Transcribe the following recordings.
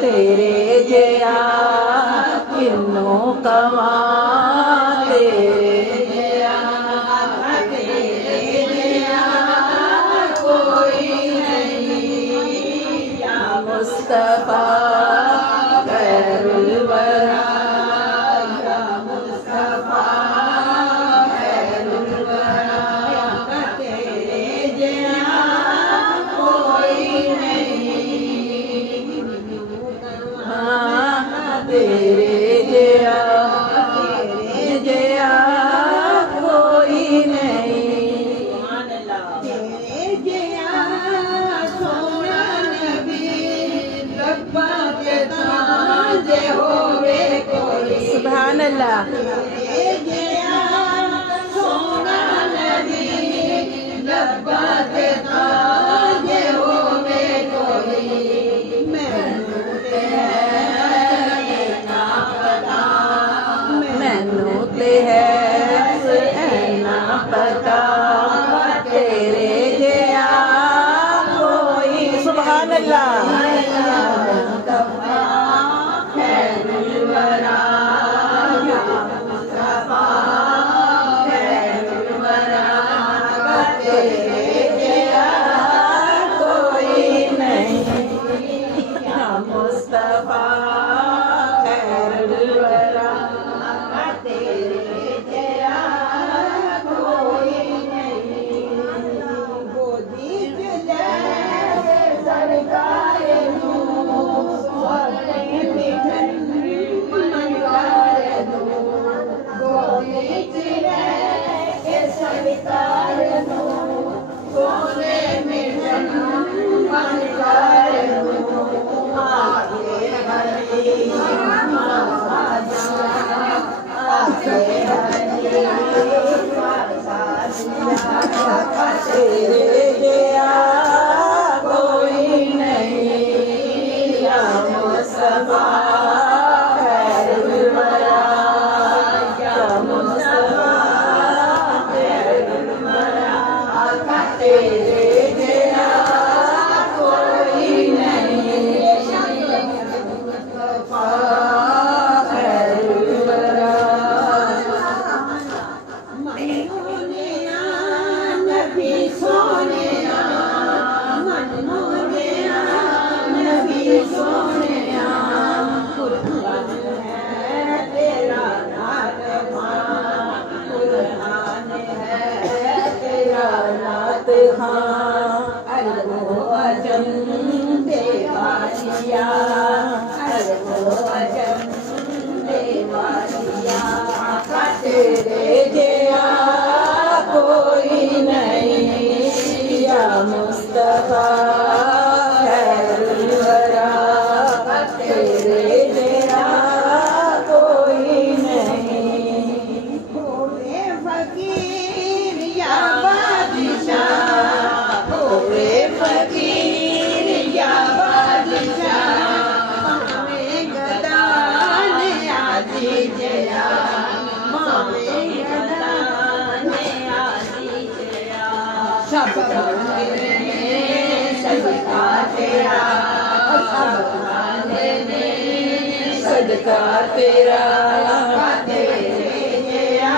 तेरे जया किन्नू कवा तेरे जया कोई नहीं या मुस्तफा खैरुल वरा या मुस्तफा खैरुल वरा तेरे जया कोई नहीं तेरे जया कोई नहीं तेरे जया सोना नबी रब्बा के ताजे होवे कोई सुभान अल्लाह तेरे जया सोना नबी रब्बा के ताजे होवे कोई मैनू ते है ना पता तेरे जया कोई सुभान अल्लाह खैरुल वरा या मुस्तफा खैरुल वरा तेरे जया कोई नहीं या मुस्तफा खैरुल वरा तेरे जया कोई नहीं गोदी ले सरकार नू सोने मिठन मनकार नू गोदी ले सरकार नू सोने मिठन मनकार नू आगे हरी तेरे जया कोई नहीं या मुस्तफा खैरुल वरा या मुस्तफा खैरुल वरा तेरे जया कोई नहीं मुस्तफा खैरुल वरा तेरे जया कोई नहीं या मुस्तफा खैरुल वरा तेरे जया कोई नहीं होवे फकीर या बादशाह होवे फकीर या बादशाह हमें गदान आजी जया सदका तेरा तेरे जया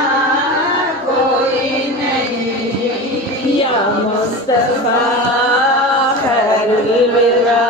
कोई नहीं या मुस्तफा खैरुल वरा